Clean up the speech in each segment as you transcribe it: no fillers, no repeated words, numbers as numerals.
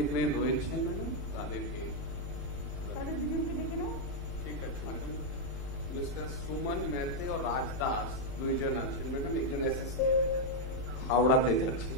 এখানে রয়েছে ম্যাডাম, তাদেরকে তাদের দুজনকে ডেকে নাও। ঠিক আছে ম্যাডাম। মিস্টার সুমন মেহতে ও রাজ দাস দুইজন আছেন ম্যাডাম, একজন এসএসসি হাওড়াতে যাচ্ছে।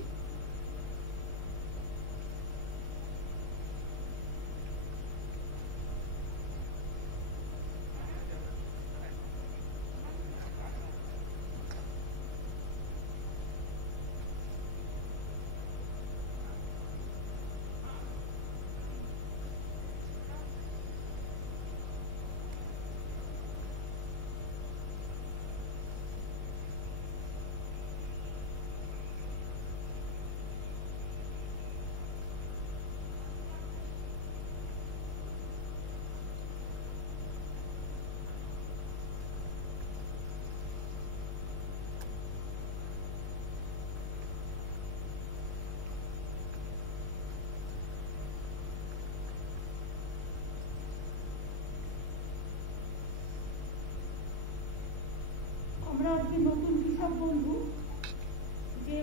আমরা আজকে নতুন কৃষক বন্ধু যে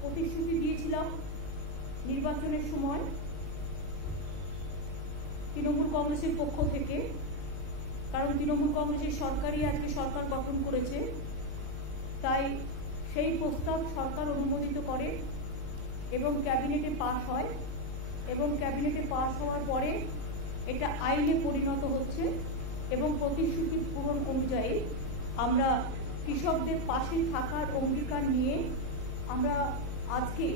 প্রতিশ্রুতি দিয়েছিলাম নির্বাচনের সময় তৃণমূল কংগ্রেসের পক্ষ থেকে, কারণ তৃণমূল কংগ্রেসের সরকারই আজকে সরকার গঠন করেছে, তাই সেই প্রস্তাব সরকার অনুমোদিত করে এবং ক্যাবিনেটে পাস হয় এবং ক্যাবিনেটে পাস হওয়ার পরে এটা আইনে পরিণত হচ্ছে এবং প্রতিশ্রুতি পূরণ অনুযায়ী আমরা কৃষকদের পাশে থাকার অঙ্গীকার নিয়ে আমরা আজকে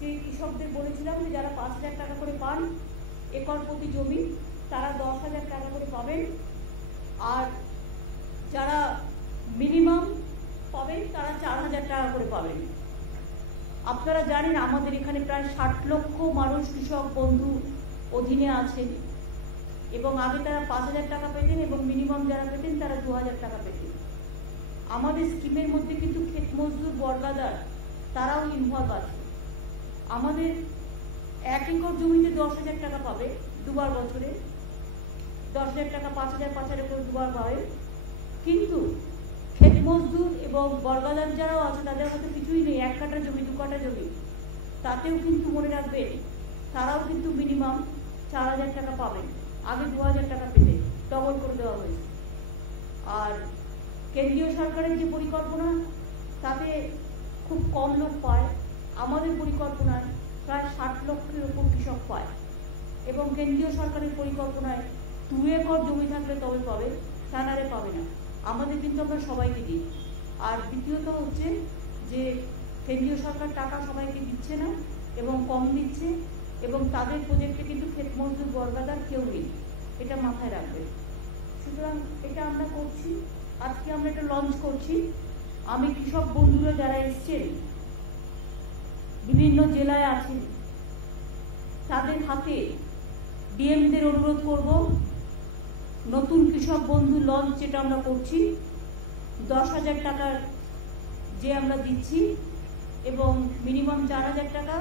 যে কৃষকদের বলেছিলাম যে যারা 5,000 টাকা করে পান একর প্রতি জমি, তারা 10,000 টাকা করে পাবেন, আর যারা মিনিমাম পাবেন তারা 4,000 টাকা করে পাবেন। আপনারা জানেন আমাদের এখানে প্রায় 60 লক্ষ মানুষ কৃষক বন্ধু অধীনে আছেন এবং আগে তারা 5,000 টাকা পেতেন এবং মিনিমাম যারা পেতেন তারা 2,000 টাকা পেতেন। আমাদের স্কিমের মধ্যে কিন্তু ক্ষেত মজদুর বর্গাদার তারাও ইনভলভ আছে। আমাদের 1 একর জমিতে 10,000 টাকা পাবে দুবার বছরে, 10,000 টাকা 5,000 করে দুবার পাবে, কিন্তু ক্ষেত মজদুর এবং বর্গাদার যারাও আছে তাদের হাতে কিছুই নেই, 1 কাঠা জমি 2 কাঠা জমি, তাতেও কিন্তু মনে রাখবেন তারাও কিন্তু মিনিমাম 4,000 টাকা পাবেন। আগে 2,000 টাকা পেতে ডবল করে দেওয়া হয়েছে। আর কেন্দ্রীয় সরকারের যে পরিকল্পনা তাতে খুব কম লোক পায়, আমাদের পরিকল্পনায় প্রায় 60 লক্ষের উপর কৃষক পায় এবং কেন্দ্রীয় সরকারের পরিকল্পনায় 2 একর জমি থাকলে তবে পাবে, তা নাহলে পাবে না। আমাদের কিন্তু আমরা সবাইকে দিই। আর দ্বিতীয়ত হচ্ছে যে কেন্দ্রীয় সরকার টাকা সবাইকে দিচ্ছে না এবং কম দিচ্ছে এবং তাদের প্রজেক্টে কিন্তু ক্ষেত মজদুর বর্গাদার কেউ নেই, এটা মাথায় রাখবেন। সুতরাং এটা আমরা করছি, আজকে আমরা এটা লঞ্চ করছি। আমি কৃষক বন্ধুরা যারা এসছেন বিভিন্ন জেলায় আছেন তাদের হাতে ডিএমদের অনুরোধ করব, নতুন কৃষক বন্ধু লঞ্চ যেটা আমরা করছি 10,000 টাকার যে আমরা দিচ্ছি এবং মিনিমাম 4,000 টাকা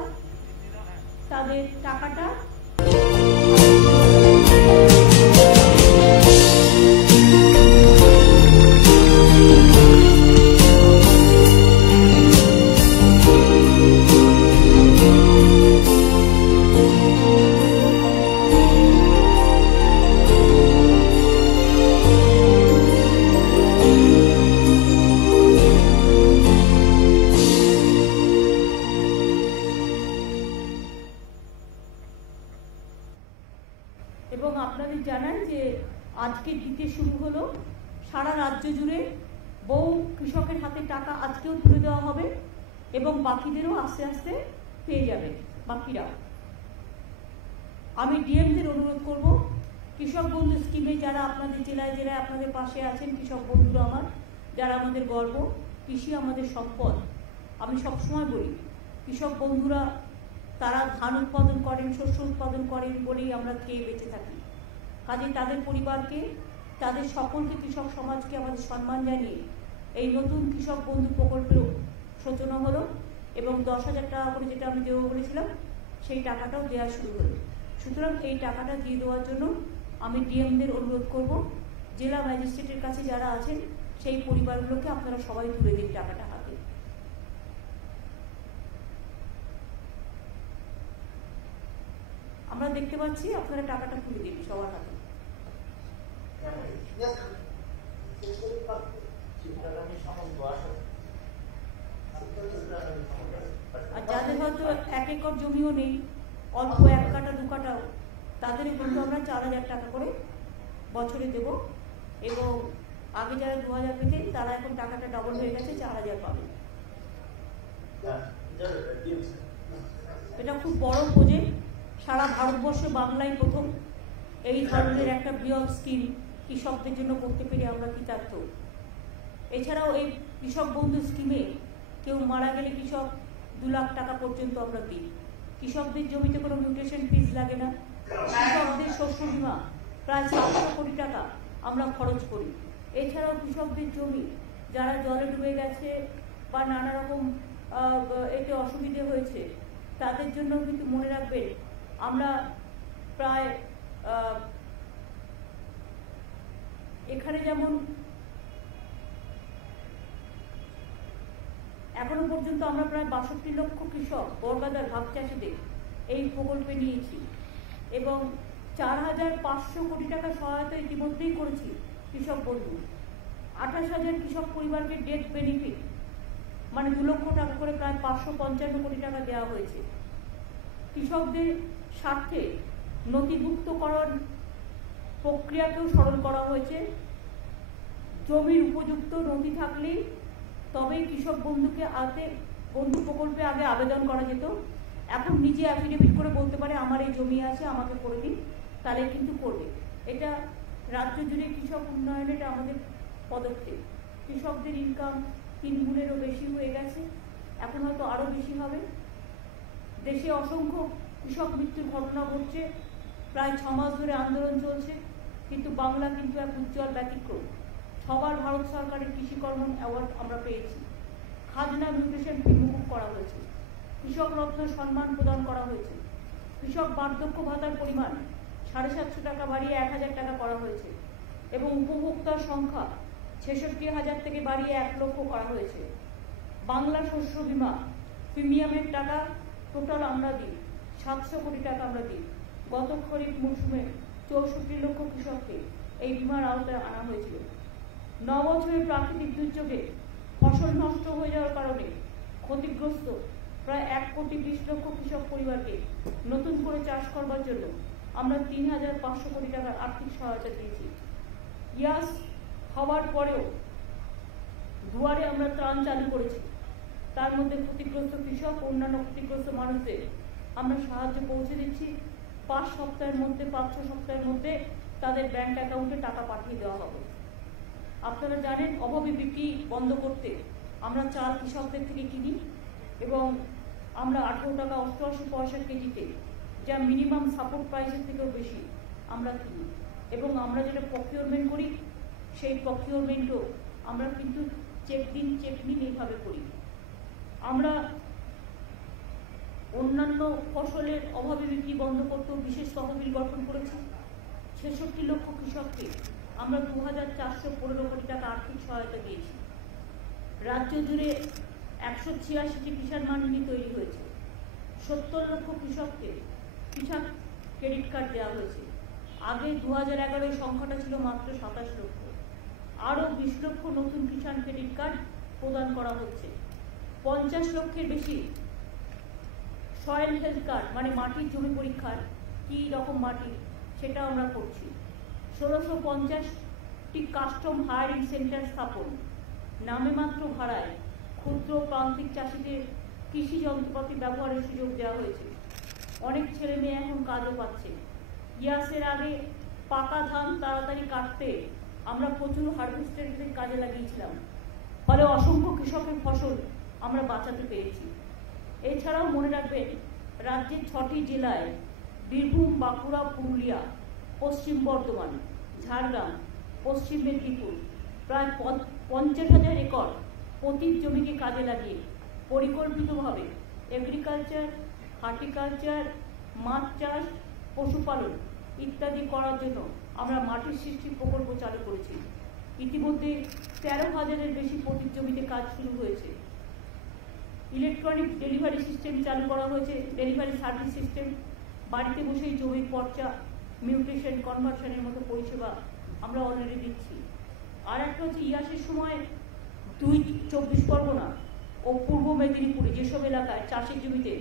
তাদের টাকাটা এবং আপনাদের জানান যে আজকে দিতে শুরু হলো সারা রাজ্য জুড়ে, বহু কৃষকের হাতে টাকা আজকেও তুলে দেওয়া হবে এবং বাকিদেরও আস্তে আস্তে পেয়ে যাবে বাকিরাও। আমি ডিএমদের অনুরোধ করব, কৃষক বন্ধু স্কিমে যারা আপনাদের জেলায় জেলায় আপনাদের পাশে আছেন কৃষক বন্ধুরা আমার, যারা আমাদের গর্ব, কৃষি আমাদের সম্পদ। আমি সবসময় বলি কৃষক বন্ধুরা তারা ধান উৎপাদন করেন, শস্য উৎপাদন করেন বলেই আমরা খেয়ে বেঁচে থাকি। কাজে তাদের পরিবারকে, তাদের সকলকে, কৃষক সমাজকে আমাদের সম্মান জানিয়ে এই নতুন কৃষক বন্ধু প্রকল্পের সূচনা হলো এবং 10,000 টাকা করে যেটা আমি দেবো বলেছিলাম সেই টাকাটাও দেওয়া শুরু হলো। সুতরাং এই টাকাটা দিয়ে দেওয়ার জন্য আমি ডিএমদের অনুরোধ করব, জেলা ম্যাজিস্ট্রেটের কাছে যারা আছেন সেই পরিবারগুলোকে আপনারা সবাই তুলে দিন টাকাটা হাতে। দেখতে পাচ্ছি, আপনারা টাকাটা তুলে দিন সবার হাতে। আর যাদের হয়তো 1 একর জমিও নেই, অল্প 1 কাঠা 2 কাঠাও, তাদের কিন্তু আমরা 4,000 টাকা করে বছরে দেব। এবং আগে যারা 2,000 পেতেন তারা এখন টাকাটা ডবল হয়ে গেছে, 4,000 পাবে। এটা খুব বড় প্রজেক্ট, সারা ভারতবর্ষে বাংলায় প্রথম এই ধরনের একটা বৃহৎ স্কিম কৃষকদের জন্য করতে পেরে আমরা কৃতার্থ। এছাড়াও এই কৃষক বন্ধু স্কিমে কেউ মারা গেলে কৃষক 2 লাখ টাকা পর্যন্ত আমরা দিই। কৃষকদের জমিতে কোনো মিউটেশন ফিজ লাগে না। কৃষকদের শস্য বীমা প্রায় 700 কোটি টাকা আমরা খরচ করি। এছাড়াও কৃষকদের জমি যারা জলে ডুবে গেছে বা নানা রকম এতে অসুবিধে হয়েছে, তাদের জন্য কিন্তু মনে রাখবেন আমরা প্রায় এখানে যেমন এখনো পর্যন্ত আমরা প্রায় 62 লক্ষ কৃষক বর্গাদার ভাগ চাষিদের এই প্রকল্পে নিয়েছি এবং 4,500 কোটি টাকা সহায়তা ইতিমধ্যেই করেছি কৃষক বন্ধু। 28,000 কৃষক পরিবারকে ডেথ বেনিফিট মানে 2 লক্ষ টাকা করে প্রায় 555 কোটি টাকা দেওয়া হয়েছে। কৃষকদের স্বার্থে নথিভুক্তকরণ প্রক্রিয়াকেও সরল করা হয়েছে। জমির উপযুক্ত নথি থাকলেই তবেই কৃষক বন্ধু প্রকল্পে আগে আবেদন করা যেত। এখন নিজে অ্যাফিডেভিট করে বলতে পারে আমার এই জমি আছে, আমাকে করে দিন, তাহলে কিন্তু করবে। এটা রাজ্য জুড়ে কৃষক উন্নয়নের এটা আমাদের পদক্ষেপ। কৃষকদের ইনকাম 3 গুণেরও বেশি হয়ে গেছে, এখন হয়তো আরও বেশি হবে। দেশে অসংখ্য কৃষক মৃত্যুর ঘটনা ঘটছে, প্রায় 6 মাস ধরে আন্দোলন চলছে, কিন্তু বাংলা কিন্তু এক উজ্জ্বল ব্যতিক্রম। 6 বার ভারত সরকারের কৃষিকর্ম অ্যাওয়ার্ড আমরা পেয়েছি। খাজনা মিউটেশন ফি মুকুব করা হয়েছে, কৃষক রত্ন সম্মান প্রদান করা হয়েছে, কৃষক বার্ধক্য ভাতার পরিমাণ 750 টাকা বাড়িয়ে 1,000 টাকা করা হয়েছে এবং উপভোক্তার সংখ্যা 66,000 থেকে বাড়িয়ে 1 লক্ষ করা হয়েছে। বাংলা শস্য বীমা প্রিমিয়ামের টাকা টোটাল আমরা দিই 700 কোটি টাকা আমরা দিই। গত খরিফ মৌসুমে 64 লক্ষ কৃষককে এই বীমার আওতায় আনা হয়েছিল। 9 বছরের প্রাকৃতিক দুর্যোগে ফসল নষ্ট হয়ে যাওয়ার কারণে ক্ষতিগ্রস্ত প্রায় 1,20 লক্ষ কৃষক পরিবারকে নতুন করে চাষ করবার জন্য আমরা 3,500 কোটি টাকার আর্থিক সহায়তা দিয়েছি। ইয়াস হওয়ার পরেও দুয়ারে আমরা ত্রাণ চালু করেছি, তার মধ্যে ক্ষতিগ্রস্ত কৃষক ও অন্যান্য ক্ষতিগ্রস্ত মানুষদের আমরা সাহায্য পৌঁছে দিচ্ছি। 5 সপ্তাহের মধ্যে 5-6 সপ্তাহের মধ্যে তাদের ব্যাংক অ্যাকাউন্টে টাকা পাঠিয়ে দেওয়া হবে। আপনারা জানেন অভাবী বিক্রি বন্ধ করতে আমরা চাল কৃষকদের থেকে কিনি এবং আমরা 18 টাকা 88 পয়সা কেজিতে, যা মিনিমাম সাপোর্ট প্রাইসের থেকেও বেশি আমরা কিনি এবং আমরা যেটা প্রকিউরমেন্ট করি সেই প্রকিউরমেন্টও আমরা কিন্তু চেক দিন চেক নিন এইভাবে করি। আমরা অন্যান্য ফসলের অভাবী বিক্রি বন্ধ করতেও বিশেষ তহবিল গঠন করেছি। 66 লক্ষ কৃষককে আমরা 2,415 কোটি টাকা আর্থিক সহায়তা দিয়েছি। রাজ্য জুড়ে 186টি কিষাণ মান্ডি তৈরি হয়েছে। 70 লক্ষ কৃষককে কৃষক ক্রেডিট কার্ড দেওয়া হয়েছে। আগে 2011 সংখ্যাটা ছিল মাত্র 27 লক্ষ। আরও 20 লক্ষ নতুন কিষাণ ক্রেডিট কার্ড প্রদান করা হচ্ছে। 50 লক্ষের বেশি সয়েল হেলথ কার্ড মানে মাটির জমি পরীক্ষার কী রকম মাটি সেটা আমরা করছি। 1650টি কাস্টম হায়ারিং সেন্টার স্থাপন, নামে মাত্র ভাড়ায় ক্ষুদ্র প্রান্তিক চাষিদের কৃষি যন্ত্রপাতি ব্যবহারের সুযোগ দেওয়া হয়েছে। অনেক ছেলে মেয়ে এখন কাজও পাচ্ছে। ইয়াসের আগে পাকা ধান তাড়াতাড়ি কাটতে আমরা প্রচুর হারভেস্টারদের কাজে লাগিয়েছিলাম, ফলে অসংখ্য কৃষকের ফসল আমরা বাঁচাতে পেরেছি। এছাড়াও মনে রাখবেন রাজ্যের 6টি জেলায় বীরভূম, বাঁকুড়া, পুরুলিয়া, পশ্চিম বর্ধমান, ঝাড়গ্রাম, পশ্চিম মেদিনীপুর প্রায় 50,000 একর পতিত জমিকে কাজে লাগিয়ে পরিকল্পিতভাবে এগ্রিকালচার, হর্টিকালচার, মাছ চাষ, পশুপালন ইত্যাদি করার জন্য আমরা মাটির সৃষ্টি প্রকল্প চালু করেছি। ইতিমধ্যে 13,000-এর বেশি পতিত জমিতে কাজ শুরু হয়েছে। ইলেকট্রনিক ডেলিভারি সিস্টেম চালু করা হয়েছে, ডেলিভারি সার্ভিস সিস্টেম, বাড়িতে বসেই জমির পর্চা, মিউটেশন, কনভার্সনের মতো পরিষেবা আমরা অলরেডি দিচ্ছি। আর একটা হচ্ছে ইয়াসের সময় 24 পরগনা ও পূর্ব মেদিনীপুরে যেসব এলাকায় চাষের জমিতে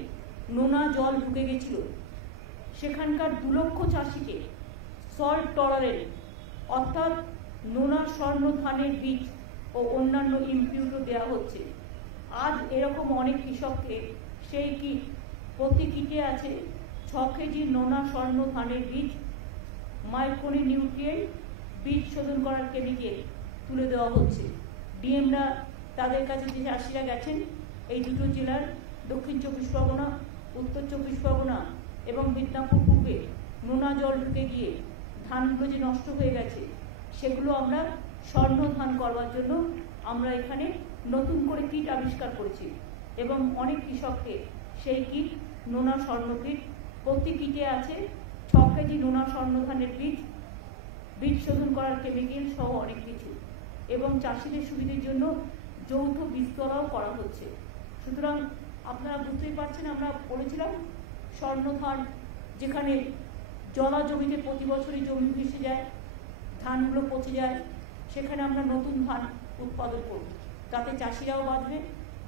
নোনা জল ঢুকে গেছিল, সেখানকার 2 লক্ষ চাষিকে সল্ট টলারেন্ট অর্থাৎ নোনা স্বর্ণ ধানের বীজ ও অন্যান্য ইনপুটও দেওয়া হচ্ছে। আজ এরকম অনেক কৃষককে সেই কিট, প্রতি কিটে আছে 6 কেজি নোনা স্বর্ণ ধানের বীজ, মাইক্রোনি নিউট্রিয়েন্ট, বীজ শোধন করার কেমিক্যাল তুলে দেওয়া হচ্ছে। ডিএমরা তাদের কাছে যে চাষিরা গেছেন এই দুটো জেলার দক্ষিণ 24 পরগনা, উত্তর 24 পরগনা এবং মিদনাপুর পূর্বে নোনা জল ঢুকে গিয়ে ধানগুলো যে নষ্ট হয়ে গেছে সেগুলো আমরা স্বর্ণ ধান করবার জন্য আমরা এখানে নতুন করে কিট আবিষ্কার করেছি এবং অনেক কৃষককে সেই কিট, নোনা স্বর্ণ কিট, প্রতি কিটে আছে 6 কেজি নোনা স্বর্ণ ধানের বীজ, বীজ শোধন করার কেমিক্যাল সহ অনেক কিছু, এবং চাষিদের সুবিধার জন্য যৌথ বীজতলাও করা হচ্ছে। সুতরাং আপনারা বুঝতেই পারছেন, আমরা বলেছিলাম স্বর্ণ ধান যেখানে জলা জমিতে প্রতি বছরই জমি ভেসে যায়, ধানগুলো পচে যায়, সেখানে আমরা নতুন ধান উৎপাদন করব। তাতে চাষিরাও বাঁচবে,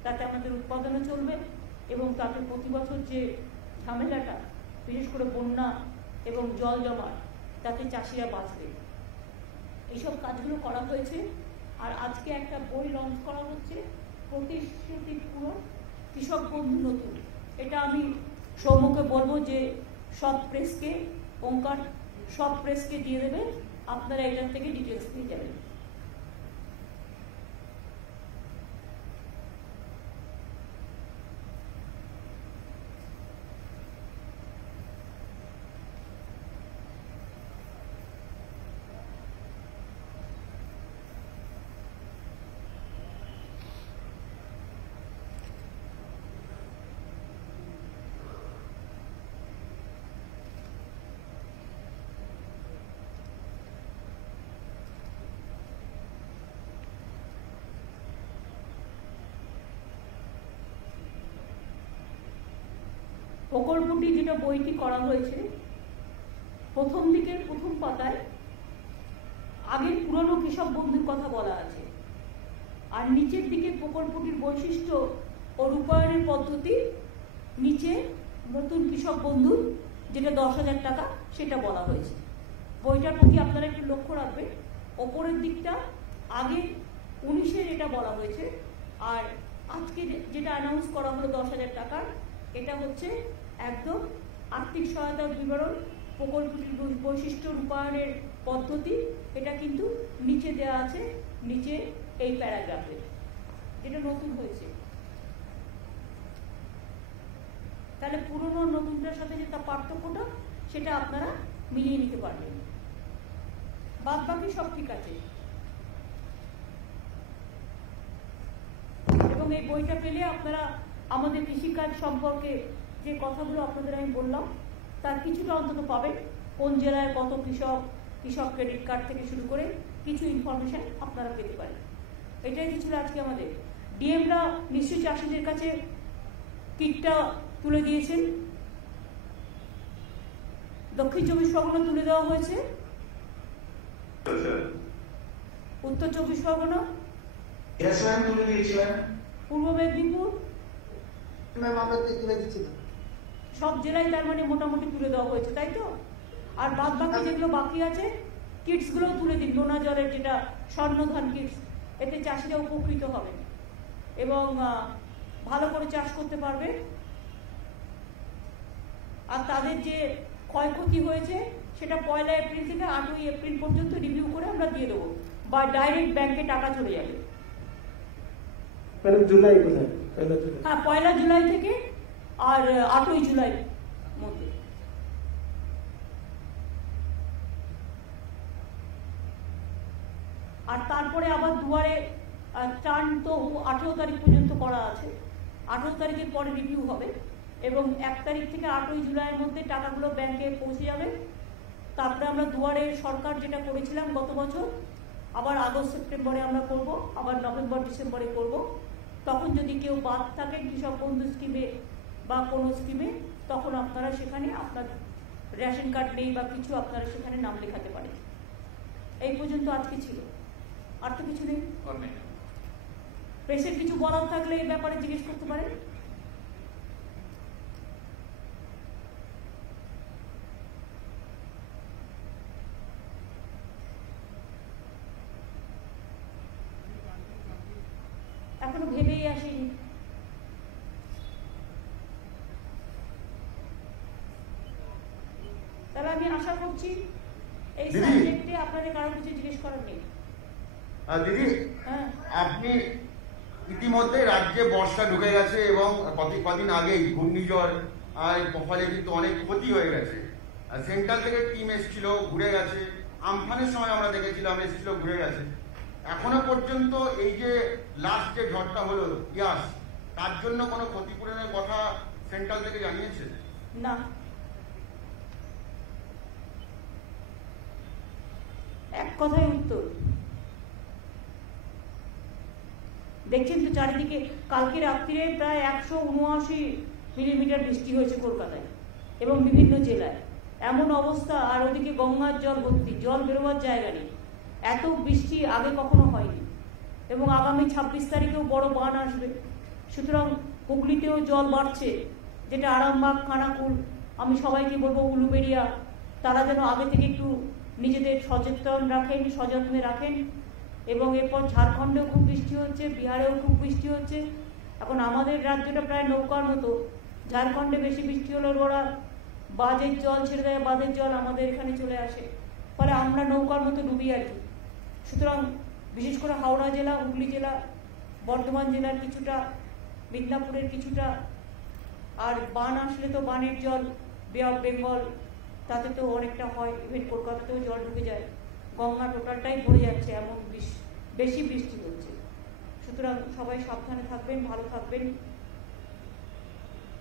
তাতে আমাদের উৎপাদনও চলবে এবং তাতে প্রতি বছর যে ঝামেলাটা, বিশেষ করে বন্যা এবং জল জমার, তাতে চাষিরা বাঁচবে। এইসব কাজগুলো করা হয়েছে। আর আজকে একটা বই লঞ্চ করা হচ্ছে, প্রতিশ্রুতি পূরণ, কৃষক বন্ধু নতুন। এটা আমি সৌম্যকে বলবো যে সব প্রেসকে, ওঙ্কার সব প্রেসকে দিয়ে দেবে, আপনারা এটার থেকে ডিটেলস নিয়ে যাবেন। প্রকল্পটি যেটা বইটি করা হয়েছে, প্রথম দিকের প্রথম পাতায় আগের পুরনো কৃষক বন্ধুর কথা বলা আছে, আর নিচের দিকে প্রকল্পটির বৈশিষ্ট্য ও রূপায়ণের পদ্ধতি, নিচে নতুন কৃষক বন্ধুর যেটা 10,000 টাকা সেটা বলা হয়েছে। বইটার প্রতি আপনারা একটু লক্ষ্য রাখবেন, ওপরের দিকটা আগে 19-এর এটা বলা হয়েছে, আর আজকে যেটা অ্যানাউন্স করা হলো 10,000 টাকার, এটা হচ্ছে একদম আর্থিক সহায়তার বিবরণ, প্রকল্পটির বৈশিষ্ট্য, রূপায়ণের পদ্ধতি, এটা কিন্তু নিচে দেওয়া আছে, নিচে এই প্যারাগ্রাফে, যেটা নতুন হয়েছে। তাহলে পুরনো নতুনটার সাথে যে তার পার্থক্যটা সেটা আপনারা মিলিয়ে নিতে পারবেন। বাদ বাকি সব ঠিক আছে। এবং এই বইটা পেলে আপনারা আমাদের কৃষিকাজ সম্পর্কে যে কথাগুলো আপনাদের আমি বললাম তার কিছুটা অন্তত পাবেন। কোন জেলায় কত কৃষক, কৃষক ক্রেডিট কার্ড থেকে শুরু করে কিছু ইনফরমেশন আপনারা পেতে পারেন। এটাই ছিল আজকে আমাদের। ডিএমরা নিশ্চয়ই চাষিদের কাছে কিটটা তুলে দিয়েছেন। দক্ষিণ 24 পরগনা তুলে দেওয়া হয়েছে, উত্তর 24 পরগনা, পূর্ব মেদিনীপুর, সব জেলায় তার মানে মোটামুটি তুলে দেওয়া হয়েছে, তাই তো? আর বাদ বাকি যেগুলো বাকি আছে কিটস গুলো তুলে দিন, নোনা জলের যেটা স্বর্ণ ধান কিটস, এতে চাষিরা উপকৃত হবে এবং ভালো করে চাষ করতে পারবে। আর তাদের যে ক্ষয়ক্ষতি হয়েছে সেটা 1 এপ্রিল থেকে 8 এপ্রিল পর্যন্ত রিভিউ করে আমরা দিয়ে দেবো, বা ডাইরেক্ট ব্যাংকে টাকা চলে যাবে। জুলাই, হ্যাঁ, 1 জুলাই থেকে আর 8 জুলাই মধ্যে। আর তারপরে আবার দুয়ারে টার্ন তো 18 তারিখ পর্যন্ত করা আছে, 18 তারিখের পরে রিভিউ হবে এবং 1 তারিখ থেকে 8 জুলাইয়ের মধ্যে টাকাগুলো ব্যাংকে পৌঁছে যাবে। তারপরে আমরা দুয়ারে সরকার যেটা করেছিলাম গত বছর, আবার আগস্ট সেপ্টেম্বরে আমরা করব, আবার নভেম্বর ডিসেম্বরে করব। তখন যদি কেউ বাদ থাকে কৃষক বন্ধু স্কিমে বা কোনো স্কিমে, তখন আপনারা সেখানে আপনার রেশন কার্ড নেই বা কিছু, আপনারা সেখানে নাম লেখাতে পারেন। এই পর্যন্ত আজকে ছিল, আর তো কিছু নেই। প্রেসের কিছু বলার থাকলে এই ব্যাপারে জিজ্ঞেস করতে পারেন। এখনো ভেবেই আসেনি। তাহলে আমি আশা করছি এই সাবজেক্টে আপনাদের কারো কিছু জিজ্ঞেস করার নেই। দিদি, হ্যাঁ, আপনি ইতিমধ্যে রাজ্যে বর্ষা ঢুকে গেছে এবং কদিন আগেই ঘূর্ণিঝড় ফলে কিন্তু অনেক ক্ষতি হয়ে গেছে। সেন্ট্রাল থেকে টিম এসেছিল, ঘুরে গেছে। আমফানের সময় আমরা দেখেছিলাম এসেছিল, ঘুরে গেছে। এখনো পর্যন্ত এই যে লাস্ট যে ঝড়টা হলো ইয়াস, তার জন্য কোনো ক্ষতিপূরণের কথা সেন্ট্রাল থেকে জানিয়েছে? না, এক কথায় উত্তর। দেখছেন তো চারিদিকে, কালকে রাত্রিরে প্রায় 179 মিলিমিটার বৃষ্টি হয়েছে কলকাতায় এবং বিভিন্ন জেলায়। এমন অবস্থা, আর ওদিকে গঙ্গার জল ভর্তি, জল বেরোবার জায়গা নেই। এত বৃষ্টি আগে কখনো হয়নি এবং আগামী 26 তারিখেও বড় বান আসবে। সুতরাং হুগলিতেও জল বাড়ছে, যেটা আরামবাগ, খানাকুল, আমি সবাইকে বলবো উলুবেড়িয়া, তারা যেন আগে থেকে একটু নিজেদের সচেতন রাখেন, সযত্নে রাখেন। এবং এরপর ঝাড়খণ্ডেও খুব বৃষ্টি হচ্ছে, বিহারেও খুব বৃষ্টি হচ্ছে। এখন আমাদের রাজ্যটা প্রায় নৌকার মতো। ঝাড়খণ্ডে বেশি বৃষ্টি হলে ওরা বাঁধের জল ছেড়ে দেয়, বাঁধের জল আমাদের এখানে চলে আসে, ফলে আমরা নৌকার মতো ডুবি আর কি। সুতরাং বিশেষ করে হাওড়া জেলা, হুগলি জেলা, বর্ধমান জেলার কিছুটা, মিদনাপুরের কিছুটা, আর বান আসলে তো বানের জল বে অফ বেঙ্গল, তাতে তো অনেকটা হয়। ইভেন কলকাতাতেও জল ঢুকে যায়, গঙ্গা টোটালটাই ভরে যাচ্ছে, এমন বেশি বৃষ্টি হচ্ছে। সুতরাং সবাই সাবধানে থাকবেন, ভালো থাকবেন,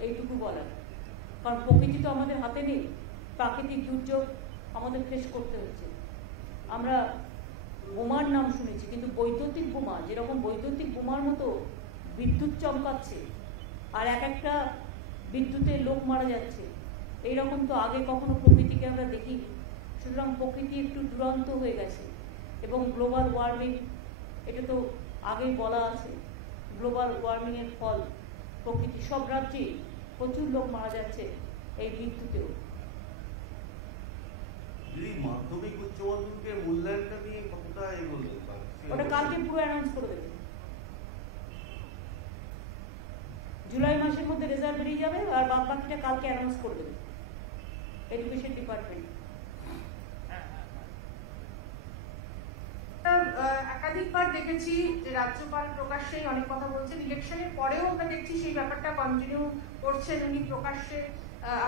এইটুকু বলার। কারণ প্রকৃতি তো আমাদের হাতে নেই, প্রাকৃতিক দুর্যোগ আমাদের ফেস করতে হচ্ছে। আমরা বোমার নাম শুনেছি, কিন্তু বৈদ্যুতিক বোমা, যেরকম বৈদ্যুতিক বোমার মতো বিদ্যুৎ চমকাচ্ছে আর এক একটা বিদ্যুতে লোক মারা যাচ্ছে, এইরকম তো আগে কখনো প্রকৃতিকে আমরা দেখিনি। সুতরাং প্রকৃতি একটু দুরন্ত হয়ে গেছে এবং গ্লোবাল ওয়ার্মিং, এটা তো আগেই বলা আছে, গ্লোবাল ওয়ার্মিংয়ের ফল প্রকৃতি। সব রাজ্যে প্রচুর লোক মারা যাচ্ছে এই বিদ্যুতেও। মাধ্যমিক উচ্চ মাধ্যমিকের মূল্যায়নটা নিয়ে কতটা এগোলো? ওটা কালকে পুরো অ্যানাউন্স করে দেবে। জুলাই মাসের মধ্যে রেজাল্ট বেরিয়ে যাবে আর বাদ বাকিটা কালকে অ্যানাউন্স করে দেবে এডুকেশন ডিপার্টমেন্ট। একাধিকবার দেখেছি যে রাজ্যপাল প্রকাশ্যেই অনেক কথা বলছেন, ইলেকশনের পরেও আমরা দেখছি সেই ব্যাপারটা কন্টিনিউ করছেন। উনি প্রকাশ্যে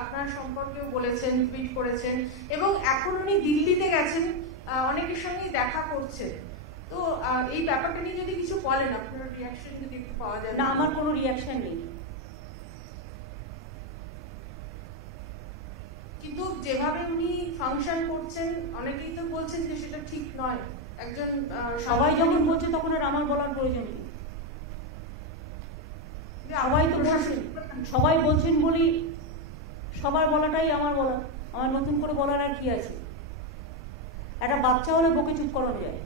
আপনার সম্পর্কেও বলেছেন, টুইট করেছেন, এবং এখন উনি দিল্লিতে গেছেন, অনেকের সঙ্গেই দেখা করছেন। তো এই ব্যাপারটা নিয়ে যদি কিছু বলেন, আপনার রিয়াকশন যদি একটু পাওয়া যায়। না, আমার কোনো রিয়াকশন নেই। কিন্তু যেভাবে উনি ফাংশন করছেন, অনেকেই তো বলছেন যে সেটা ঠিক নয়। একজন সবাই যখন বলছে তখন আর আমার বলার প্রয়োজন নেই। সবাই তো বলছেন, সবাই বলছেন বলি সবার বলাটাই আমার বলা। আমার নতুন করে বলার আর কি আছে? একটা বাচ্চা হলে বকে চুপ করানো যায়।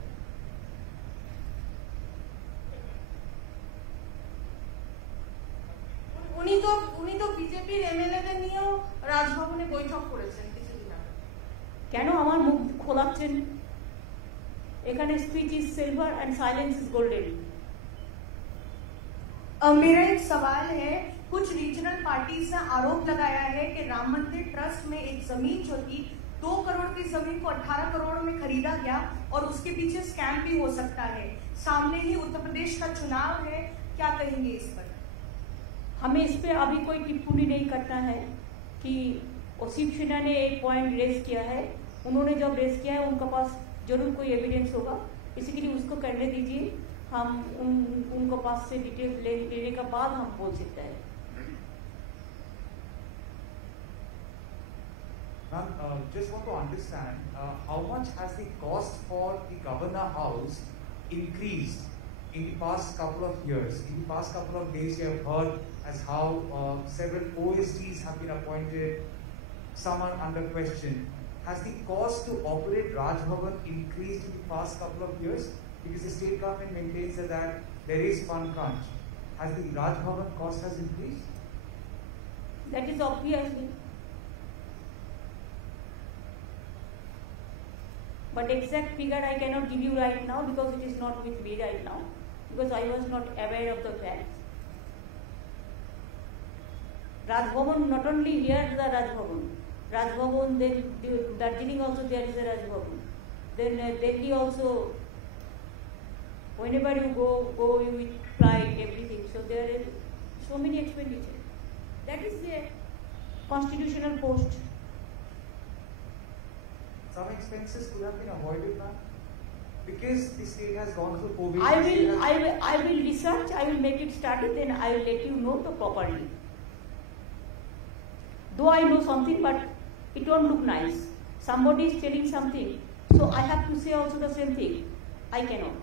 উনি তো বিজেপির এমএলএদের নিয়েও রাজভবনে বৈঠক করেছেন কিছুদিন আগে। কেন আমার মুখ খোলাচ্ছেন? এখানে speech is silver and silence is golden. मेरा एक सवाल है, कुछ रीजनल पार्टीज ने आरोप लगाया है कि राम मंदिर ट्रस्ट में एक जमीन जो थी 2 करोड़ की जमीन को 18 करोड़ में खरीदा गया और उसके पीछे स्कैम भी हो सकता है। सामने ही उत्तर प्रदेश का चुनाव है, क्या कहेंगे इस पर? हमें इस पे अभी कोई टिप्पणी नहीं करना है कि शिव सेना ने एक पॉइंट रेज किया है। उन्होंने जब रेज किया है उनके पास जरूर कोई एविडेंस होगा, इसी के लिए उसको करने दीजिए। हम उनको पास से डिटेल्स लेने के बाद हम बोल सकते हैं। Ma'am, just want to understand how much has the cost for the Governor House increased in the past couple of years? In the past couple of days, we have heard as how several OSDs have been appointed, some are under question. Has the cost to operate Raj Bhavan increased in the past couple of years? Because the state government maintains that there is fund crunch. Has the Raj Bhavan cost has increased? That is obviously. But exact figure I cannot give you right now because it is not with me right now, because I was not aware of the facts. Raj Bhavan, not only here the Raj Bhavan, then Darjeeling also there is a Raj Bhavan. Then Delhi also, whenever you go with flight, everything. So there are so many expenditure. That is a constitutional post. Some expenses could have been avoided now, because the state has gone through COVID. I will research. I will make it study. Then I will let you know the properly. Though I know something, but it won't look nice. Somebody is telling something, so I have to say also the same thing. I cannot.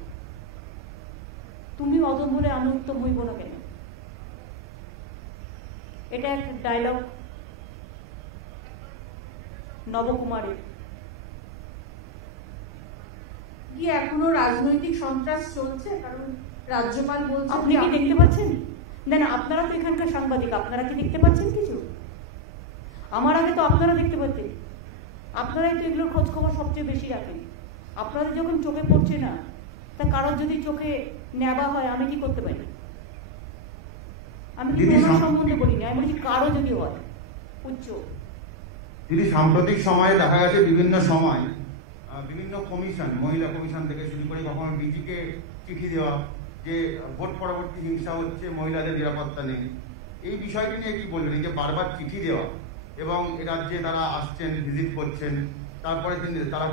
তুমি অদম বলে আমি উত্তম হইব না কেন? এটা একটা dialogue নবকুমারের। কি এখনো রাজনৈতিক সন্ত্রাস চলছে? কারণ রাজ্যপাল বলছেন, আপনি কি দেখতে পাচ্ছেন? না, আপনারা তো এখানকার সাংবাদিক, আপনারা কি দেখতে পাচ্ছেন কিছু? আমার আগে তো আপনারা দেখতে পাচ্ছেন। আপনারাই তো এগুলোর খোঁজ খবর সবচেয়ে বেশি রাখেন। আপনাদের যখন চোখে পড়ছে না, তা কারোর যদি চোখে নেওয়া হয় আমি কি করতে পারি? আমি কি কোনো সম্বন্ধে বলি না, আমি বলছি কারো যদি হয় উচ্চ। দিদি, সাম্প্রতিক সময়ে দেখা গেছে বিভিন্ন সময় বিভিন্ন কমিশন, মহিলা কমিশন থেকে শুরু করে কখনো ডিজিকে চিঠি দেওয়া যে ভোট পরবর্তী হিংসা হচ্ছে, মহিলাদের নিরাপত্তা নেই, এই বিষয়টি নিয়ে কি বলবেন? এই যে বারবার চিঠি দেওয়া এবং রাজ্যে তারা আসছেন, ভিজিট করছেন, তারপরে তারা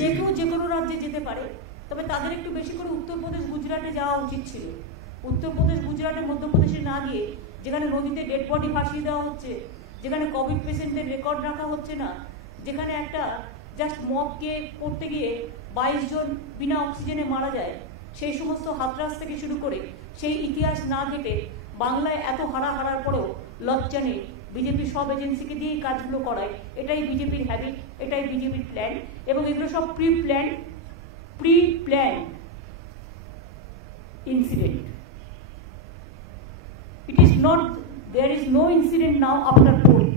যে কেউ যে কোনো রাজ্যে যেতে পারে, তবে তাদের একটু বেশি করে উত্তরপ্রদেশ গুজরাটে যাওয়া উচিত ছিল। উত্তরপ্রদেশ গুজরাটে মধ্যপ্রদেশে না গিয়ে, যেখানে নদীতে ডেড বডি ভাসিয়ে দেওয়া হচ্ছে, যেখানে কোভিড পেশেন্টদের রেকর্ড রাখা হচ্ছে না, যেখানে একটা জাস্ট মবকে করতে গিয়ে 22 জন বিনা অক্সিজেনে মারা যায়, সেই সমস্ত হাতরাস থেকে শুরু করে সেই ইতিহাস না ঘেটে বাংলায় এত হারার পরেও লজ্জা নেই। বিজেপি সব এজেন্সিকে দিয়েই কাজগুলো করায়। এটাই বিজেপির হ্যাবিট, এটাই বিজেপির প্ল্যান, এবং এগুলো সব pre plan incident. It is not, there is no incident now after polling.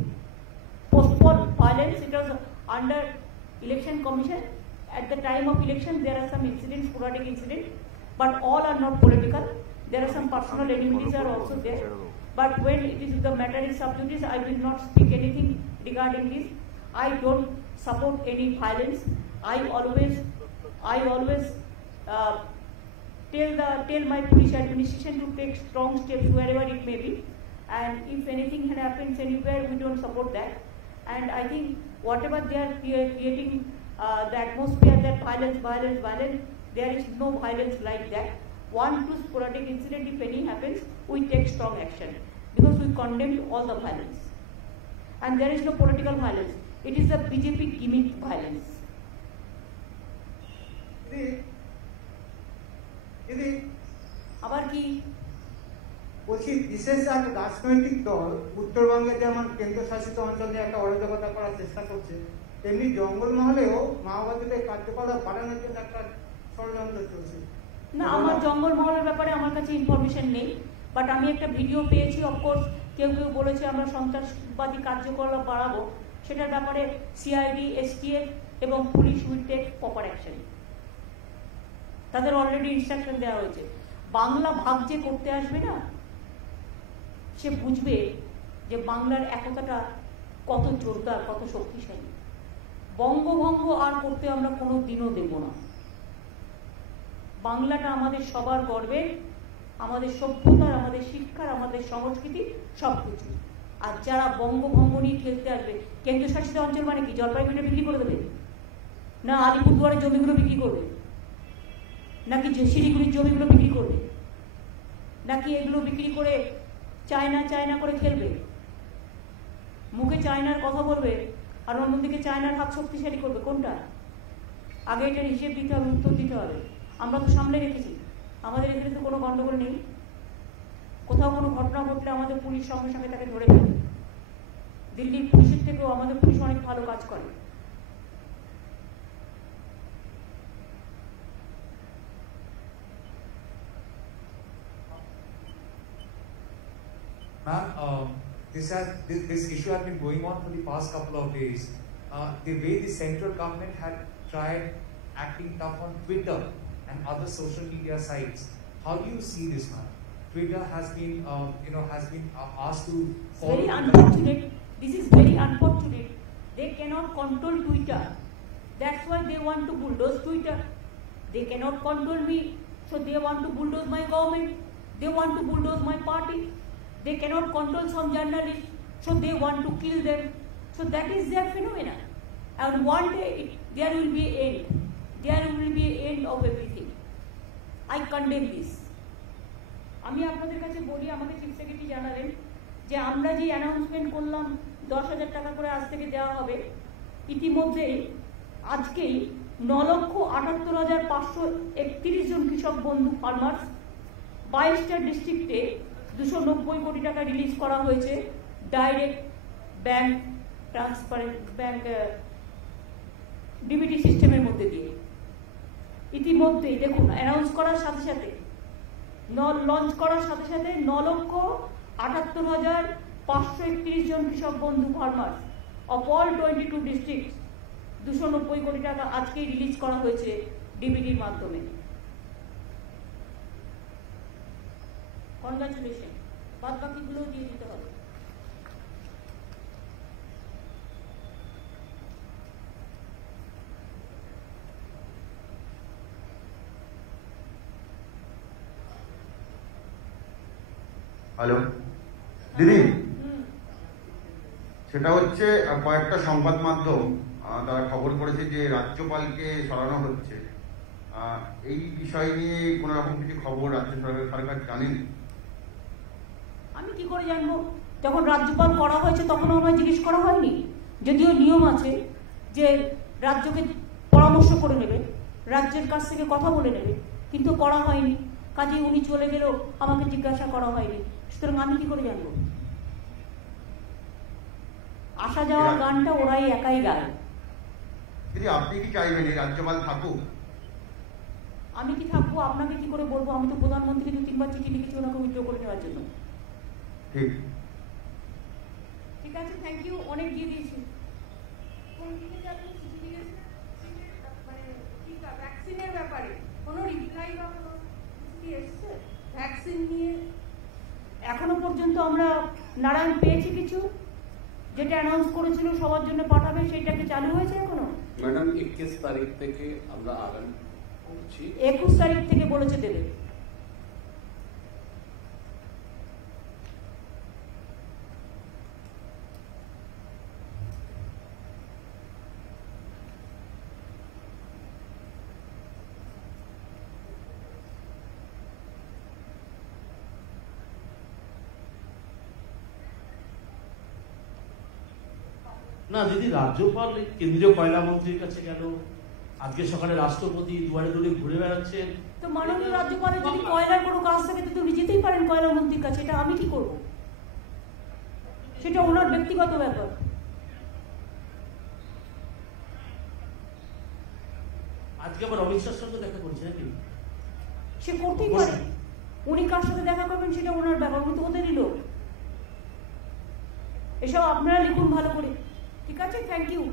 Postponed violence, it was under election commission. At the time of election, there are some incidents, sporadic incidents, but all are not political. There are some personal enmities are also there. But when it is the matter is sub judice, I will not speak anything regarding this. I don't support any violence. I always tell my police administration to take strong steps wherever it may be, and if anything happens anywhere, we don't support that. And I think whatever they are creating the atmosphere that violence, there is no violence like that. 1-2 sporadic incident, if any happens, we take strong action because we condemn all the violence, and there is no political violence. It is a BJP gimmick violence. আবার কি বলছি, বিশেষ এক রাজনৈতিক দল উত্তরবঙ্গে যেমন কেন্দ্রশাসিত অঞ্চলে একটা অরাজকতা করার চেষ্টা করছে, তেমনি জঙ্গলমহলেও মাওবাদীদের কার্যকলাপ বাড়ানোর জন্য একটা ষড়যন্ত্র চলছে। না, আমার জঙ্গলমহলের ব্যাপারে আমার কাছে ইনফরমেশন নেই, বাট আমি একটা ভিডিও পেয়েছি। অফকোর্স কেউ বলেছে আমরা সন্ত্রাসবাদী কার্যকলাপ বাড়াবো, সেটার ব্যাপারে সিআইডি, এসটিএফ এবং police will take proper action. তাদের অলরেডি ইনস্ট্রাকশন দেওয়া হয়েছে। বাংলা ভাগ যে করতে আসবে না, সে বুঝবে যে বাংলার একতাটা কত জোরদার, কত শক্তিশালী। বঙ্গভঙ্গ আর করতে আমরা কোনো দিনও দেব না। বাংলাটা আমাদের সবার গর্বের, আমাদের সভ্যতার, আমাদের শিক্ষার, আমাদের সংস্কৃতি, সবকিছু। আর যারা বঙ্গভঙ্গ নিয়ে খেলতে আসবে, কেন্দ্রশাসিত অঞ্চল মানে কি জলপাইগুড়িটা বিক্রি করে দেবে, না আলিপুরদুয়ারের জমিগুলো বিক্রি করবে, নাকি শিলিগুড়ির জমিগুলো বিক্রি করবে, নাকি এগুলো বিক্রি করে চায়না করে খেলবে? মুখে চায়নার কথা বলবে আর অন্যদিকে চায়নার হাত শক্তিশালী করবে, কোনটা? আগে এটার হিসেব দিতে হবে, উত্তর দিতে হবে। আমরা তো সামলে রেখেছি, আমাদের এখানে তো কোনো গন্ডগোল নেই। কোথাও কোনো ঘটনা ঘটলে আমাদের পুলিশ সঙ্গে সঙ্গে তাকে ধরে ফেলবে। দিল্লির পুলিশের থেকেও আমাদের পুলিশ অনেক ভালো কাজ করে। Ma'am, this issue has been going on for the past couple of days. The way the central government had tried acting tough on Twitter and other social media sites, how do you see this, ma'am? Twitter has been, asked to follow. Very unfortunate. This is very unfortunate. They cannot control Twitter. That's why they want to bulldoze Twitter. They cannot control me, so they want to bulldoze my government. They want to bulldoze my party. They cannot control some journalists, so they want to kill them. So that is their phenomenon. And one day there will be an end. There will be an end of everything. I condemn this. আমি আপনাদের কাছে বলি, আমাদের chief secretary জানালেন যে আমরা যে announcement করলাম 10,000 টাকা করে আজ থেকে দেওয়া হবে, ইতিমধ্যেই আজকেই 9,78,531 জন কৃষক বন্ধু ফার্মার্স 22টা ডিস্ট্রিক্টে 290 কোটি টাকা রিলিজ করা হয়েছে direct bank transparent bank DBT সিস্টেমের মধ্যে দিয়ে। ইতিমধ্যেই দেখুন অ্যানাউন্স করার সাথে সাথে লঞ্চ করার সাথে সাথে 9,78,531 জন কৃষক বন্ধু ফার্মার্স অফ অল 22 ডিস্ট্রিক্ট 290 কোটি টাকা আজকেই রিলিজ করা হয়েছে ডিবিটির মাধ্যমে। কনগ্রাচুলেশন। বাদ বাকিগুলোও দিয়ে দিতে হবে। হ্যালো দিদি, সেটা হচ্ছে কয়েকটা সংবাদ মাধ্যম তারা খবর করেছে যে রাজ্যপালকে সরানো হচ্ছে। এই বিষয় নিয়ে কোন রকম কিছু খবর রাজ্য সরকার জানেন? আমি কি করে জানবো? যখন রাজ্যপাল করা হয়েছে তখন আমরা জিজ্ঞেস করা হয়নি। যদিও নিয়ম আছে যে রাজ্যকে পরামর্শ করে নেবে, রাজ্যের কাছ থেকে কথা বলে নেবে, কিন্তু করা হয়নি। কাজে উনি চলে গেলেও আমাকে জিজ্ঞাসা করা হয়নি, সুতরাং আমি কি করে জানবো? আসা যাওয়ার গানটা ওরাই একাই গায়। দিদি, আপনি কি চাইবেন এই রাজ্যপাল থাকুক? আমি কি থাকবো আপনাকে কি করে বলবো? আমি তো প্রধানমন্ত্রীকে 2-3 বার চিঠি লিখেছি ওনাকে উইথড্র করে নেওয়ার জন্য। ঠিক আছে, থ্যাংক ইউ। অনেক দিয়ে দিয়েছি। ভ্যাকসিনের ব্যাপারে কোনো রিপ্লাই বা কোনো কি এসেছে ভ্যাকসিন নিয়ে? এখনো পর্যন্ত আমরা নারায়ণ পেয়েছি কিছু, যেটা অ্যানাউন্স করেছিল সবার জন্য পাঠাবে, সেটাকে চালু হয়েছে এখনো? ম্যাডাম 21 তারিখ থেকে আমরা আগামী 21 তারিখ থেকে বলেছে দেবে। না দিদি, রাজ্যপাল কেন্দ্রীয় কয়লা মন্ত্রীর কাছে গেল, আজকে সকালে রাষ্ট্রপতি দুয়ারে দুয়ারে ঘুরে বেড়াচ্ছেন। তো মাননীয় রাজ্যপালের যদি কয়লার কোনো কাজ থাকে তো উনি যেতেই পারেন কয়লা মন্ত্রীর কাছে। এটা আমি কি করব? সেটা ওনার ব্যক্তিগত ব্যাপার। আজকে আবার অমিত শাহর সঙ্গে দেখা করছে নাকি? সে করতেই পারে। উনি কার সাথে দেখা করবেন সেটা ওনার ব্যাপার, উনি তো ওদেরই লোক। এসব আপনারা লিখুন ভালো করে। ঠিক আছে, থ্যাংক ইউ।